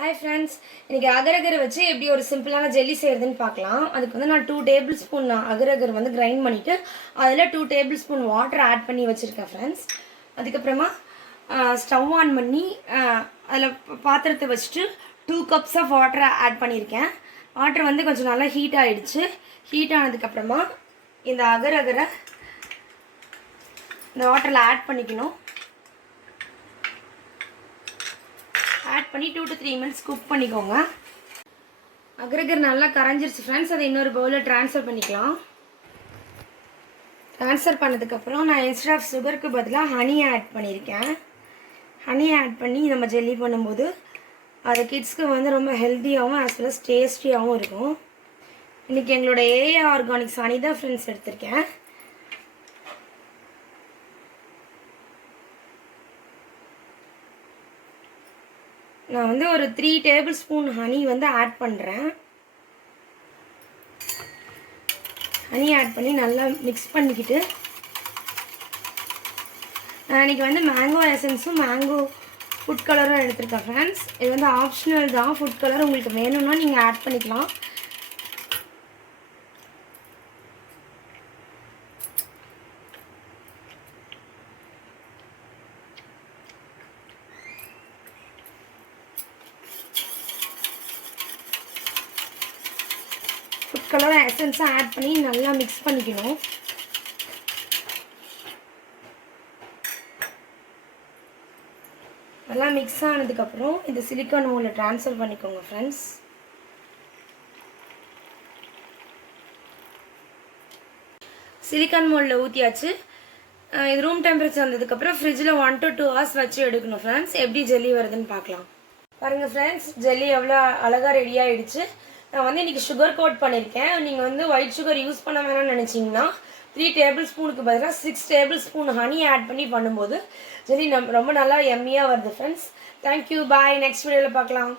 Hi friends, இன்னைக்கு agar-agar வச்சு எப்படி ஒரு சிம்பிளான ஜெல்லி செய்யறதுன்னு பார்க்கலாம். அதுக்கு வந்து நான் 2 டேபிள்ஸ்பூன் அகரகர் வந்து கிரைண்ட் பண்ணிட்டு அதில் 2 டேபிள்ஸ்பூன் வாட்டர் ஆட் பண்ணி வச்சுருக்கேன் ஃப்ரெண்ட்ஸ். அதுக்கப்புறமா ஸ்டவ் ஆன் பண்ணி அதில் பாத்திரத்தை வச்சுட்டு 2 கப்ஸ் ஆஃப் வாட்டரை ஆட் பண்ணியிருக்கேன். வாட்டர் வந்து கொஞ்சம் நல்லா ஹீட் ஆகிடுச்சு. ஹீட் ஆனதுக்கப்புறமா இந்த அகரகரை இந்த வாட்டரில் ஆட் பண்ணிக்கணும். ஆட் பண்ணி 2 to 3 minutes குக் பண்ணிக்கோங்க. அகரகர் நல்லா கரைஞ்சிருச்சு ஃப்ரெண்ட்ஸ். அதை இன்னொரு பவுலில் ட்ரான்ஸ்ஃபர் பண்ணிக்கலாம். ட்ரான்ஸ்ஃபர் பண்ணதுக்கப்புறம் நான் இன்ஸ்டெட் ஆஃப் சுகருக்கு பதிலாக ஹனி ஆட் பண்ணியிருக்கேன். ஹனி ஆட் பண்ணி நம்ம ஜெல்லி பண்ணும்போது அது கிட்ஸ்க்கு வந்து ரொம்ப ஹெல்த்தியாகவும் ஆஸ் வெல் அஸ் டேஸ்டியாகவும் இருக்கும். இன்றைக்கி எங்களோட ஏஏ ஆர்கானிக்ஸ் ஹனி தான் ஃப்ரெண்ட்ஸ் எடுத்திருக்கேன். நான் வந்து ஒரு 3 டேபிள்ஸ்பூன் ஹனி வந்து ஆட் பண்ணுறேன். ஹனி ஆட் பண்ணி நல்லா மிக்ஸ் பண்ணிக்கிட்டு நான் இன்றைக்கி வந்து மேங்கோ எசன்ஸும் மேங்கோ ஃபுட் கலரும் எடுத்துருக்கேன் ஃப்ரெண்ட்ஸ். இது வந்து ஆப்ஷனல் தான். ஃபுட் கலர் உங்களுக்கு வேணும்னா நீங்கள் ஆட் பண்ணிக்கலாம். ஃபுட் கலர் எசன்ஸும் ஆட் பண்ணி நல்லா மிக்ஸ் பண்ணிக்கணும். நல்லா மிக்ஸ் ஆனதுக்கப்புறம் இந்த சிலிக்கான் மோல்டில் ட்ரான்ஸ்ஃபர் பண்ணிக்கோங்க ஃப்ரெண்ட்ஸ். சிலிக்கான் மோல்டில் ஊற்றியாச்சு. இது ரூம் டெம்பரேச்சர் வந்ததுக்கப்புறம் ஃப்ரிட்ஜில் 1 to 2 hours வச்சு எடுக்கணும் ஃப்ரெண்ட்ஸ். எப்படி ஜெல்லி வருதுன்னு பார்க்கலாம். பாருங்கள் ஃப்ரெண்ட்ஸ், ஜெல்லி எவ்வளோ அழகாக ரெடி ஆகிடுச்சு. நான் வந்து இன்றைக்கி சுகர் கோட் பண்ணியிருக்கேன். நீங்கள் வந்து ஒயிட் சுகர் யூஸ் பண்ண வேணாம்னு நினச்சிங்கன்னா 3 டேபிள்ஸ்பூனுக்கு பதிலாக 6 டேபிள்ஸ்பூன் ஹனி ஆட் பண்ணி பண்ணும்போது ஜெல்லி ரொம்ப நல்லா எம்மியாக வருது ஃப்ரெண்ட்ஸ். தேங்க்யூ, பாய். நெக்ஸ்ட் வீடியோவில் பார்க்கலாம்.